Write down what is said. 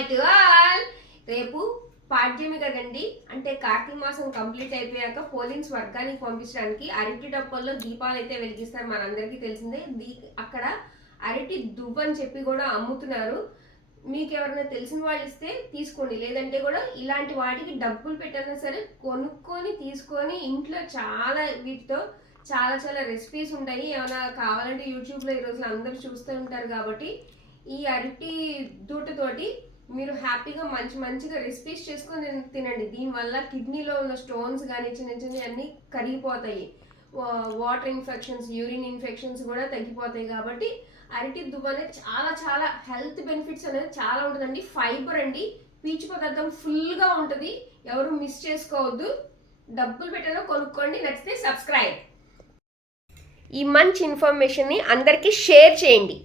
Hi to all. రేపు పాడ్యమి కదండి, అంటే కార్తీక మాసం కంప్లీట్ అయిపోయాక పోలింగ్ స్వర్గానికి పంపించడానికి అరటి డప్పల్లో దీపాలు అయితే వెలిగిస్తారు. మనందరికీ తెలిసిందే. అక్కడ అరటి దువ్వని చెప్పి కూడా అమ్ముతున్నారు. మీకు ఎవరైనా తెలిసిన వాళ్ళు ఇస్తే తీసుకోండి, లేదంటే కూడా ఇలాంటి వాటికి డబ్బులు పెట్టినా సరే కొనుక్కొని తీసుకొని ఇంట్లో వీటితో చాలా చాలా రెసిపీస్ ఉంటాయి. ఏమైనా కావాలంటే యూట్యూబ్లో ఈ రోజులు అందరూ చూస్తూ ఉంటారు కాబట్టి ఈ అరటి దూటతోటి మీరు హ్యాపీగా మంచిగా రెసిపీస్ చేసుకొని తినండి. దీనివల్ల కిడ్నీలో ఉన్న స్టోన్స్ కానీ చిన్న చిన్న అన్నీ కరిగిపోతాయి. వాటర్ ఇన్ఫెక్షన్స్, యూరిన్ ఇన్ఫెక్షన్స్ కూడా తగ్గిపోతాయి. కాబట్టి అరటి దువ్వ అనేది చాలా చాలా హెల్త్ బెనిఫిట్స్ అనేది చాలా ఉంటుందండి. ఫైబర్ అండి, పీచు పదార్థం ఫుల్గా ఉంటుంది. ఎవరు మిస్ చేసుకోవద్దు. డబ్బులు పెట్టినా కొనుక్కోండి. నచ్చితే సబ్స్క్రైబ్. ఈ మంచి ఇన్ఫర్మేషన్ని అందరికీ షేర్ చేయండి.